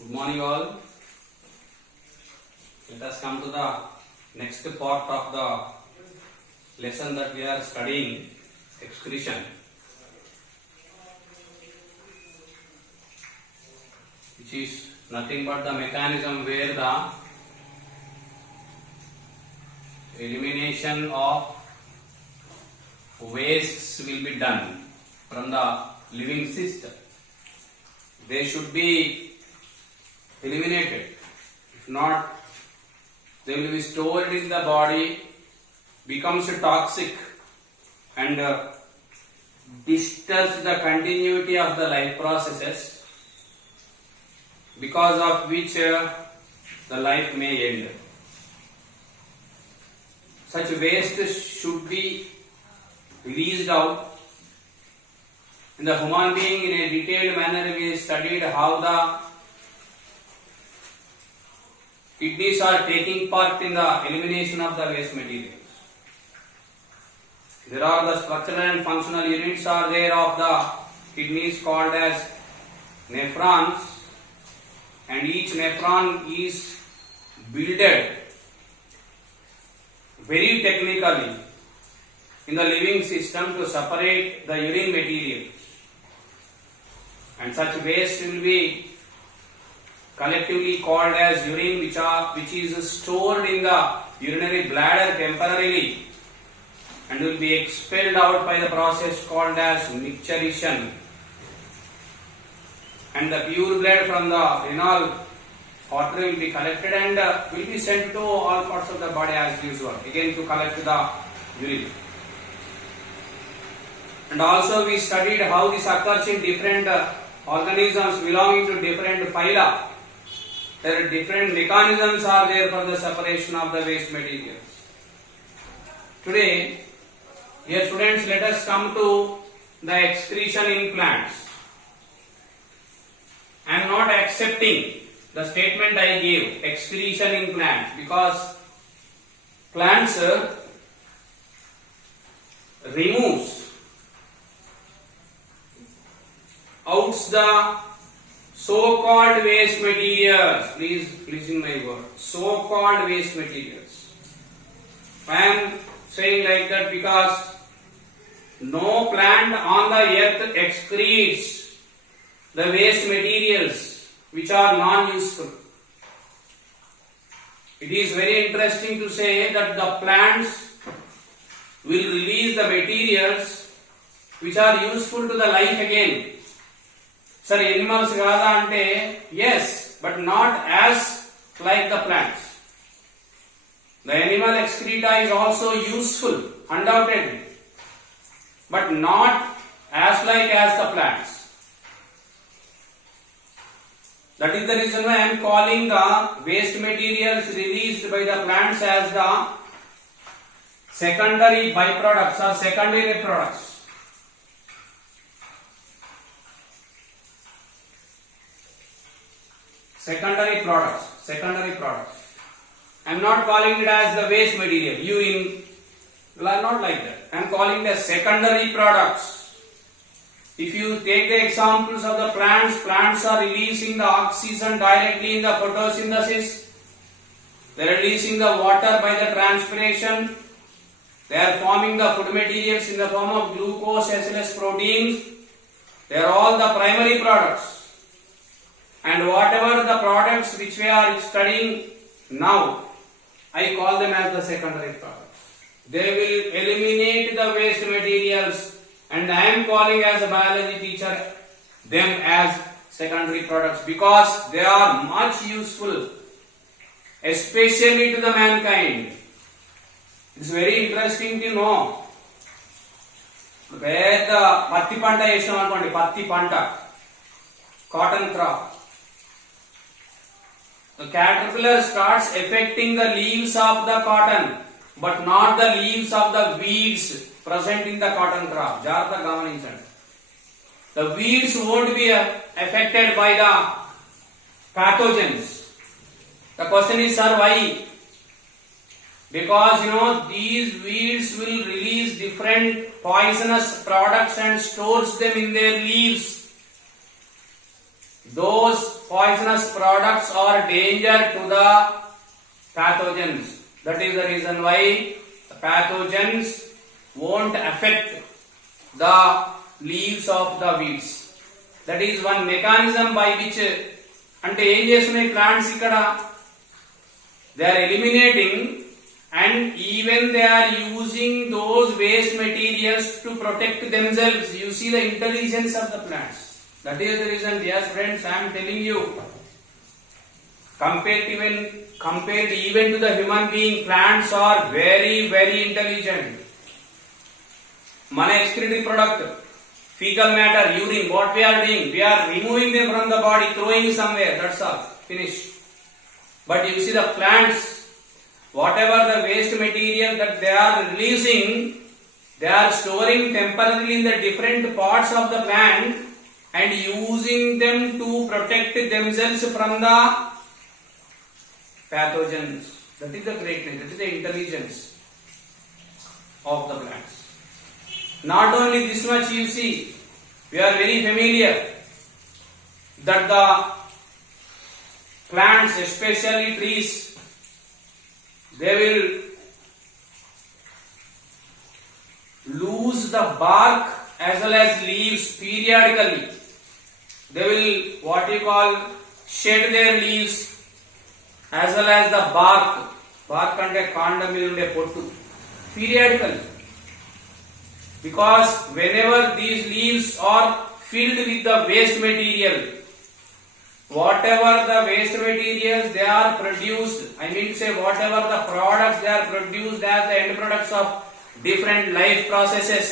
Good morning all. Let us come to the next part of the lesson that we are studying, excretion, which is nothing but the mechanism where the elimination of wastes will be done from the living system. They should be eliminated. If not, they will be stored in the body, becomes toxic and disturbs the continuity of the life processes, because of which the life may end. Such waste should be released out. In the human being, in a detailed manner, we studied how the kidneys are taking part in the elimination of the waste materials. There are the structural and functional units are there of the kidneys called as nephrons, and each nephron is builded very technically in the living system to separate the urine materials, and such waste will be collectively called as urine, which is stored in the urinary bladder temporarily and will be expelled out by the process called as micturition, and the pure blood from the renal artery will be collected and will be sent to all parts of the body as usual, again to collect the urine. And also we studied how this occurs in different organisms belonging to different phyla. There are different mechanisms are there for the separation of the waste materials. Today, dear students, let us come to the excretion in plants. I am not accepting the statement I gave, excretion in plants, because plants removes out the so-called waste materials. Please listen my word. So-called waste materials. I am saying like that because no plant on the earth excretes the waste materials which are non-useful. It is very interesting to say that the plants will release the materials which are useful to the life again. Sir, animals kada ante yes, but not as like the plants. The animal excreta is also useful, undoubtedly, but not as like as the plants. That is the reason why I am calling the waste materials released by the plants as the secondary byproducts or secondary products. Secondary products. I am not calling it as the waste material, urine. Well, I am not like that. I am calling the secondary products. If you take the examples of the plants are releasing the oxygen directly in the photosynthesis. They are releasing the water by the transpiration. They are forming the food materials in the form of glucose as well as proteins. They are all the primary products. And whatever the products which we are studying now, I call them as the secondary products. They will eliminate the waste materials, and I am calling as a biology teacher them as secondary products because they are much useful, especially to the mankind. It is very interesting to know. పత్తి పంట వేసినాం అనుకోండి, పత్తి పంట, cotton crop. The caterpillar starts affecting the leaves of the cotton, but not the leaves of the weeds present in the cotton crop. Jarata gamaninchandi. The weeds won't be affected by the pathogens. The question is, sir, why? Because these weeds will release different poisonous products and stores them in their leaves. those poisonous products are danger to the pathogens. That is the reason why the pathogens won't affect the leaves of the weeds. That is one mechanism by which అంటే ఏం చేస్తున్నాయి plants ఇక్కడ they are eliminating and even they are using those waste materials to protect themselves. You see the intelligence of the plants. That is the reason, yes friends, I am telling you, compared even to the human being, plants are very very intelligent. Mana excretory product, fecal matter, urine, what we are doing, we are removing them from the body, throwing somewhere, that's all, finished. But you see the plants, whatever the waste material that they are releasing, they are storing temporarily in the different parts of the plant and using them to protect themselves from the pathogens. That is the greatness, that is the intelligence of the plants. Not only this much, you see, we are very familiar that the plants, especially trees, they will lose the bark as well as leaves periodically. They will, what you call, shed their leaves as well as the bark. Bark ante kaanda meeda unde pottu periodically. Because whenever these leaves are filled with the waste material, whatever the waste materials they are produced, I mean to say whatever the products they are produced as the end products of different life processes,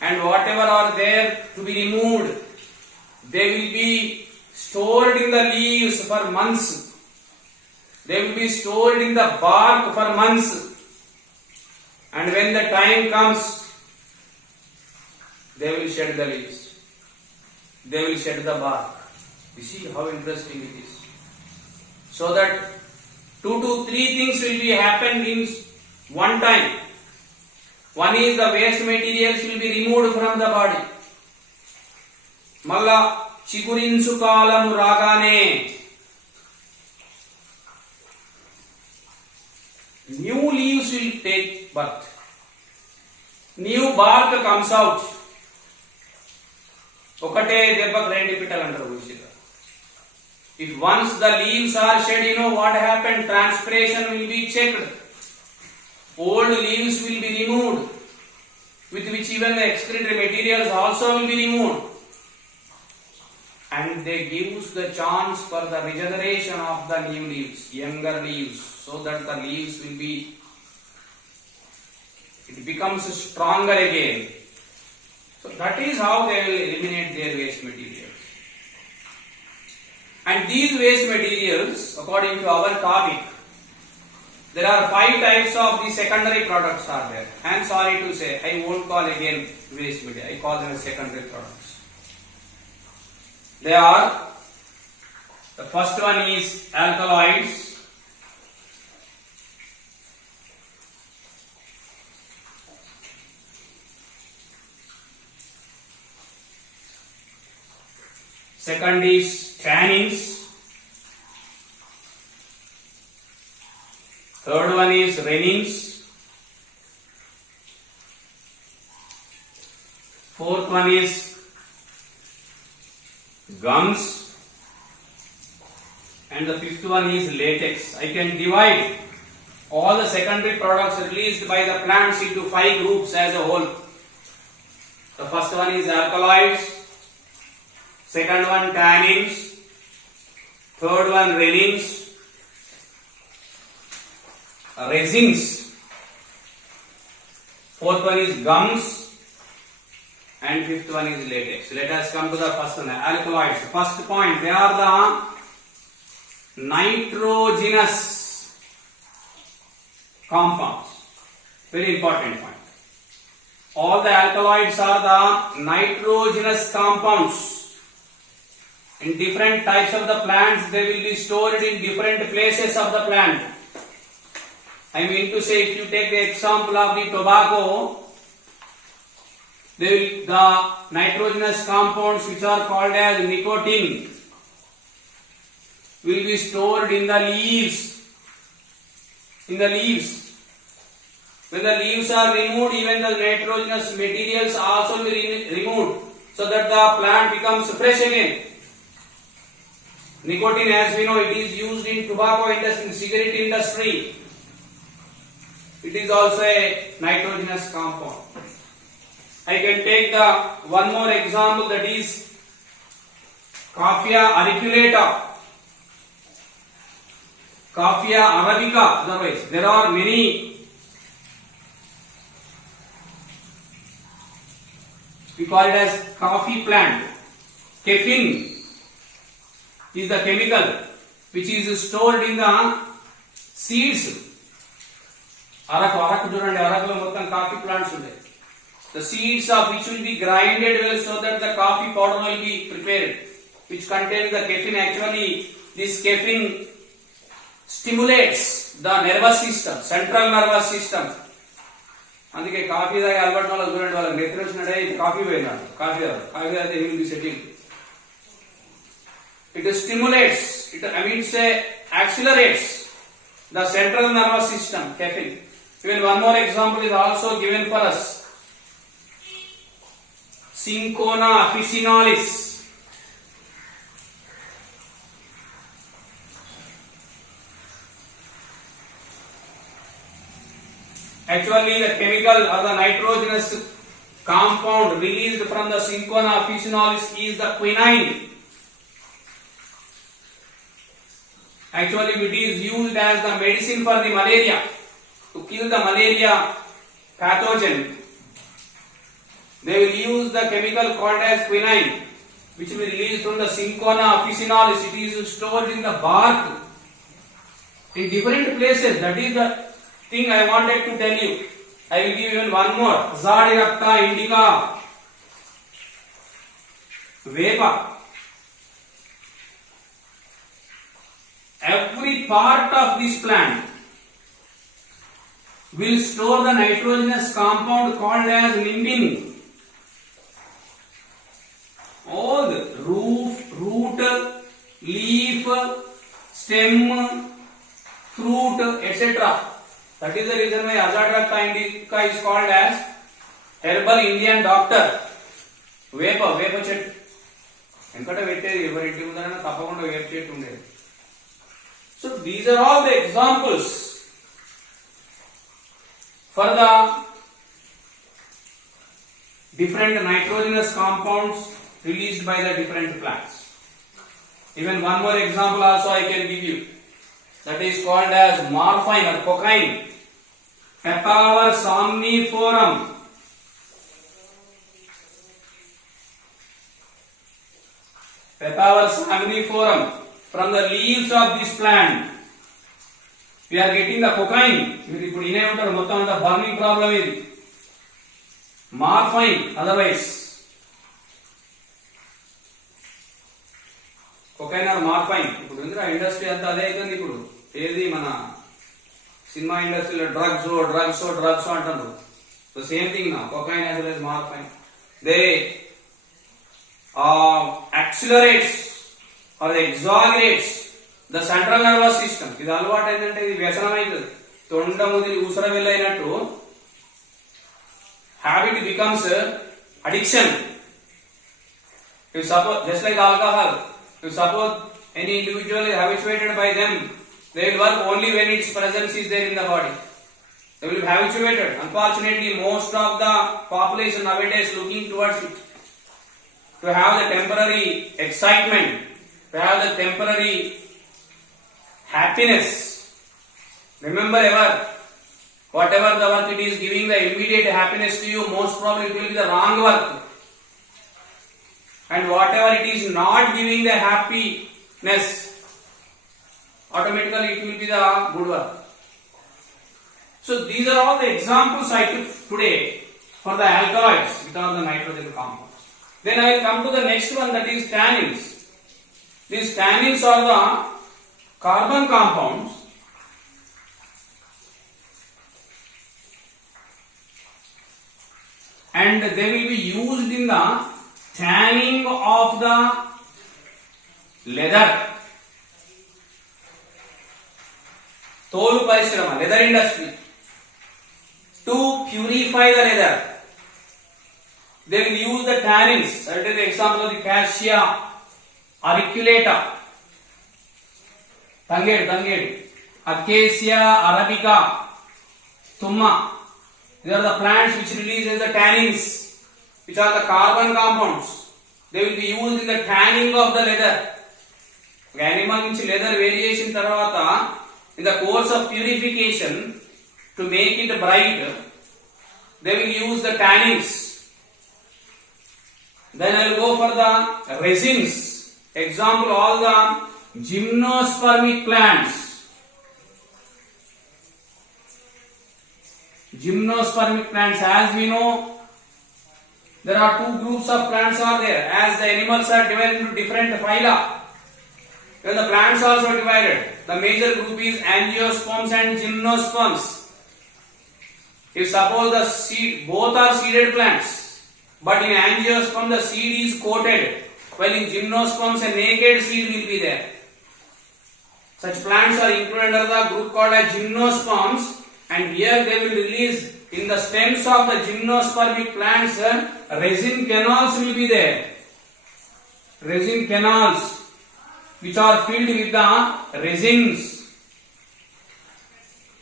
and whatever are there to be removed, they will be stored in the leaves for months. They will be stored in the bark for months. And when the time comes, they will shed the leaves. They will shed the bark. You see how interesting it is. So that 2 to 3 things will be happen in one time. One is the waste materials will be removed from the body. Malla chikurinsu kalamu ragane new leaves will take birth. New bark comes out. ఒకటే దెబ్బకు రెండు పిట్టలు అంటారు గురుజీగా. If once the leaves are shed, you know what happened? Transpiration will be checked. Old leaves will be removed, with which even the excretory materials also will be removed. And they gives the chance for the regeneration of the new leaves, younger leaves, so that the leaves will be, it becomes stronger again. So that is how they will eliminate their waste materials. And these waste materials, according to our topic, there are 5 types of the secondary products are there. I am sorry to say, I won't call again waste material, I call them as secondary products. They are, the first one is alkaloids. Second is tannins. Third one is rennins. Fourth one is gums. And the fifth one is latex. I can divide all the secondary products released by the plants into 5 groups as a whole. The first one is alkaloids. Second one tannins, third one rennins, resins, fourth one is gums, and fifth one is latex. Let us come to the first one, alkaloids. First point, they are the nitrogenous compounds. Very important point. All the alkaloids are the nitrogenous compounds. In different types of the plants, they will be stored in different places of the plant. I mean to say, if you take the example of the tobacco, the nitrogenous compounds which are called as nicotine, will be stored in the leaves. In the leaves. When the leaves are removed, even the nitrogenous materials also will be removed, so that the plant becomes fresh again. Nicotine, as we know, it is used in tobacco industry, cigarette industry. It is also a nitrogenous compound. I can take the one more example, that is Coffea auriculata, Coffea arabica. Otherwise, there are many. We call it as coffee plant. Caffeine is the chemical which is stored in the seeds. Araku చూడండి, అరకులో మొత్తం coffee plants ఉంటాయి. The seeds of which will be grinded well, so that the coffee powder will be prepared, which contains the caffeine. Actually, this caffeine stimulates the nervous system, central nervous system. అందుకే coffee తాగే అలవాటు వాళ్ళకి చూడండి, వాళ్ళకి నిద్ర వచ్చినట్టే coffee పోయినాడు, coffee తాగితే he will be setting. It stimulates, it accelerates the central nervous system, caffeine. Even one more example is also given for us. Cinchona officinalis. Actually, the chemical or the nitrogenous compound released from the Cinchona officinalis is the quinine. Actually, it is used as the medicine for the malaria, to kill the malaria pathogen. They will use the chemical called as quinine, which will release from the Cinchona officinalis. It is stored in the bark in different places. That is the thing I wanted to tell you. I will give even one more. Zadiracta indica, Vepa. Every part of this plant will store the nitrogenous compound called as limbin. All the root, leaf, stem, fruit, etc. That is the reason why Azadiracta indica is called as herbal Indian doctor. వేప చెట్టు వెంకట పెట్టేది, ఎవరి ఇంటి ముందరైనా తప్పకుండా వేప చెట్టు ఉండేది. So these are all the examples for the different nitrogenous compounds released by the different plants. Even one more example also I can give you. That is called as morphine or cocaine. Papaver somniferum. Papaver somniferum. From the leaves of this plant, we are getting the cocaine. మీరు ఇప్పుడు ఇనే ఉంటారు, మొత్తం అంతా burning problem ఇది. Morphine, otherwise cocaine or morphine. ఇప్పుడు ఎందుకు industry అంతా అదే అవుతుంది. ఇప్పుడు ఏది మన సినిమా ఇండస్ట్రీలో డ్రగ్స్ అంటారు. సో సేమ్ థింగ్ నా cocaine as well as morphine. They accelerates or exaggerates the central nervous system. ఇది అలవాటు ఏంటంటే ఇది వ్యసనం అవుతుంది. తొండ ముదిరి ఊసర వెళ్ళైనట్టు habit becomes addiction. If suppose, just like alcohol, if suppose any individual is habituated by them, they will work only when its presence is there in the body. They will be habituated. Unfortunately, most of the population nowadays looking towards it, to have the temporary excitement, to have the temporary happiness. Remember ever, whatever the work it is giving the immediate happiness to you, most probably it will be the wrong work. And whatever it is not giving the happiness, automatically it will be the good work. So these are all the examples I took today for the alkaloids, which are the nitrogen compounds. Then I will come to the next one, that is tannins. These tannins are the carbon compounds and they will be used in the tanning of the leather. తోలు పరిశ్రమ, leather industry. To purify the leather, they will use the tannins. I will take the example of the cassia auriculata, tanged, acacia arabica, tumma. These are the plants which releases the tannins, which are the carbon compounds. They will be used in the tanning of the leather. Animal నుంచి leather variation తర్వాత, in the course of purification, to make it bright, they will use the tannins. Then I will go for the resins. Example, all the gymnospermic plants. Gymnospermic plants, as we know, there are two groups of plants are there. As the animals are divided into different phyla, then the plants are also divided. The major group is angiosperms and gymnosperms. If suppose the seed, both are seeded plants, but in angiosperm the seed is coated, while in gymnosperms a naked seed will be there. Such plants are included under the group called as gymnosperms, and here they will release in the stems of the gymnospermic plants, resin canals will be there. Resin canals which are filled with the resins.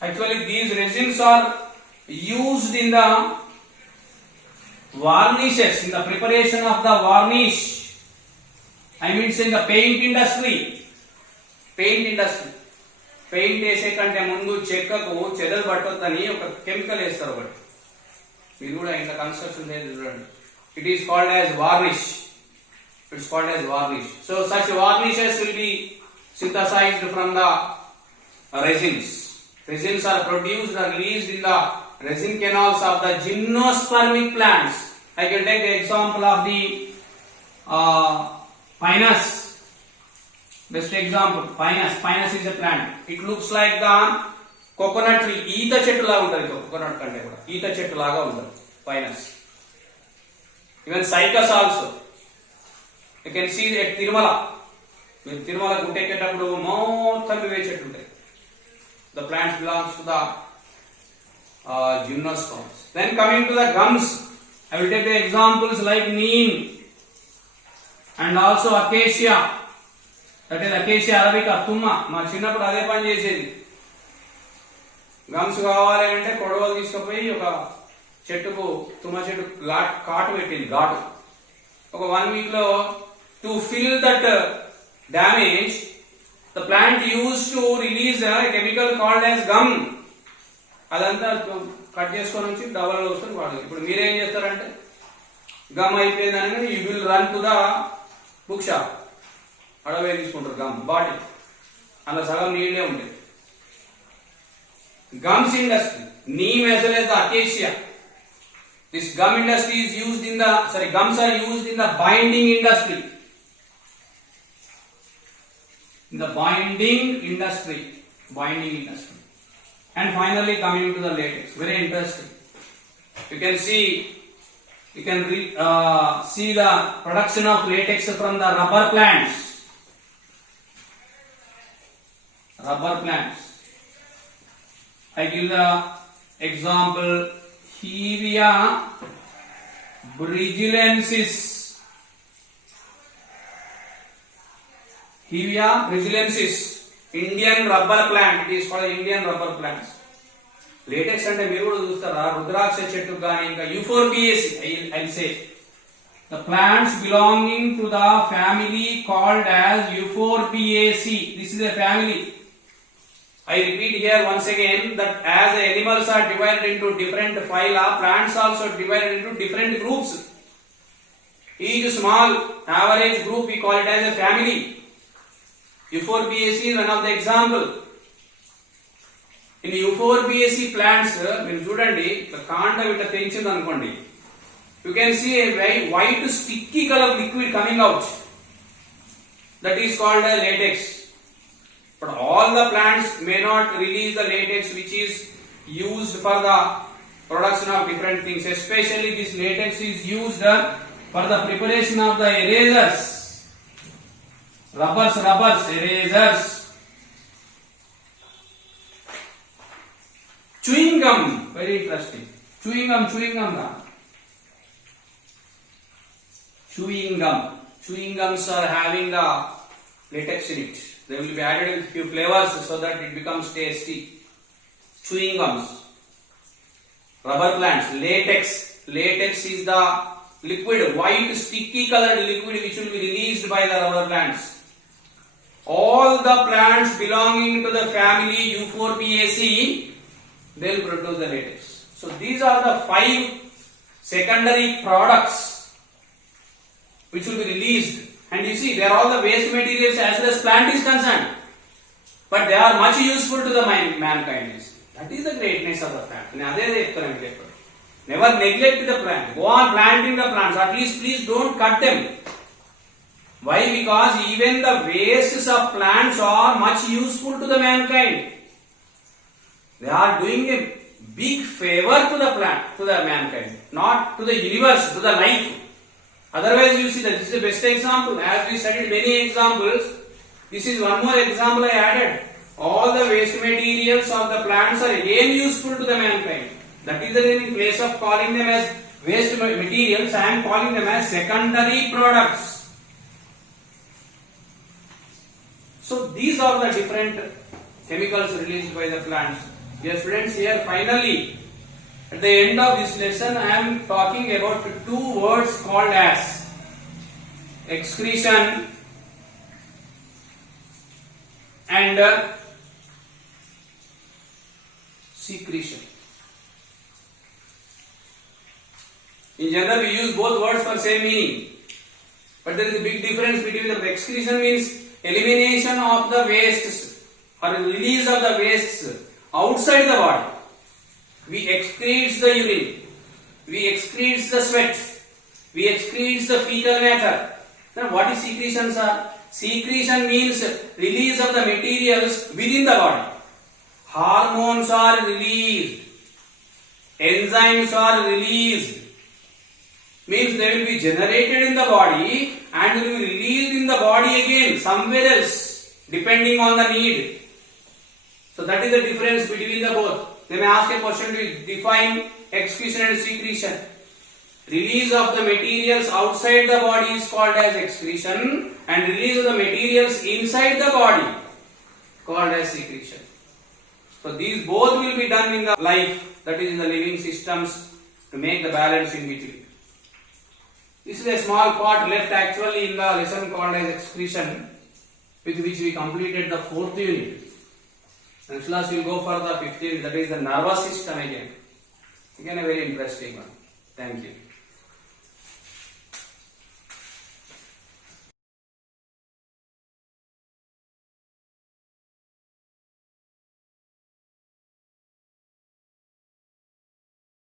Actually these resins are used in the varnishes, in the preparation of the varnish. I mean in the paint industry. Paint వేసే కంటే ముందు చెక్కకు చెదలు పట్టొద్దని ఒక chemical వేస్తారు ఒకటి. మీరు కూడా ఇంత కన్స్ట్రక్షన్ చేసి చూడండి. It is called as varnish. It's called as varnish. So such varnishes will be synthesized from the resins. Resins are produced or released in the resin canals of the gymnospermic plants. I can take the example of the pinus. Best example, pinus. Pinus is a plant. It looks like the coconut tree. ఈత చెట్టు లాగా ఉంటుంది. coconut కంటే కూడా ఈత చెట్టు లాగా ఉంటుంది pinus. Even cycas also. You can see at Tirumala. When Tirumala గుట్టెక్కేటప్పుడు మొత్తం ఇవే చెట్లు ఉంటాయి. The plants belongs to the gymnosperms. Then coming to the gums, I will take the examples like neem and also acacia. That is acacia arabica, tumma. మా చిన్నప్పుడు అదే పని చేసేది. Gums కావాలి అంటే కొడవలు తీసుకుపోయి ఒక చెట్టుకు తుమ్మ చెట్టు కాటు పెట్టింది, ఘాటు. ఒక 1 week లో to fill that damage, the plant used to release a chemical called as gum. అదంతా కట్ చేసుకొని వచ్చి డబ్బాలో వస్తుంది వాడదు. ఇప్పుడు మీరేం చేస్తారంటే గమ్ అయిపోయిందని you will run to the book shop, అడవే తీసుకుంటారు గమ్ బాటిల్, అలా సగం నీళ్ళే ఉంటుంది. Gums industry, neem as well as the acacia. This gum industry is used in the, gums are used in the binding industry. In the binding industry. And finally coming to the latex, very interesting. You can see the production of latex from the rubber plants. I give the example, Hevea bridgelensis. Hevea bridgelensis, Indian rubber plant. It is called Indian rubber plants. Latex అంటే మీరు కూడా చూస్తారా, రుద్రాక్ష చెట్టు కానీ ఇంకా Euphorbiaceae, I say the plants belonging to the family called as Euphorbiaceae. This is a family. I repeat here once again that as the animals are divided into different phyla, plants also divided into different groups. Each small average group we call it as a family. Euphorbiaceae is one of the example. In Euphorbiaceae plants, మీరు చూడండి కాండం ఇట్లా తెంచింది అనుకోండి, you can see a very white sticky color liquid coming out. That is called as latex. But all the plants may not release the latex which is used for the production of different things. Especially this latex is used for the preparation of the erasers. Rubbers, erasers. gum, very interesting. Chewing gum, chewing gum. Chewing gums are having the latex in it. They will be added with few flavors so that it becomes tasty. Chewing gums. Rubber plants, latex. Latex is the liquid, white sticky colored liquid which will be released by the rubber plants. All the plants belonging to the family Euphorbiaceae, they will produce the latex. So these are the 5 secondary products which will be released. And you see, they are all the waste materials as far as plant is concerned. But they are much useful to the mankind. That is the greatness of the plant. Never neglect the plant. Go on planting the plants. At least please don't cut them. Why? Because even the wastes of plants are much useful to the mankind. They are doing a big favor to the plant, to the mankind, not to the universe, to the life. Otherwise, you see that this is the best example. As we studied many examples, this is one more example I added. All the waste materials of the plants are again useful to the mankind. That is the reason, in place of calling them as waste materials, I am calling them as secondary products. So these are the different chemicals released by the plants. Dear students, here finally at the end of this lesson I am talking about 2 words called as excretion and secretion. In general we use both words for same meaning, but there is a big difference between them. Excretion means elimination of the wastes or release of the wastes outside the body. We excrete the urine, we excrete the sweat, we excrete the fecal matter. Then what is secretions are? Secretion means release of the materials within the body. Hormones are released, enzymes are released. Means they will be generated in the body and will be released in the body again somewhere else depending on the need. So that is the difference between the both. They may ask a question to define excretion and secretion. Release of the materials outside the body is called as excretion, and release of the materials inside the body called as secretion. So these both will be done in the life, that is in the living systems, to make the balance in between. This is a small part left actually in the lesson called as excretion, with which we completed the 4th unit. Next class we will go for the 15th, that is the nervous system again. Again a very interesting one. Thank you.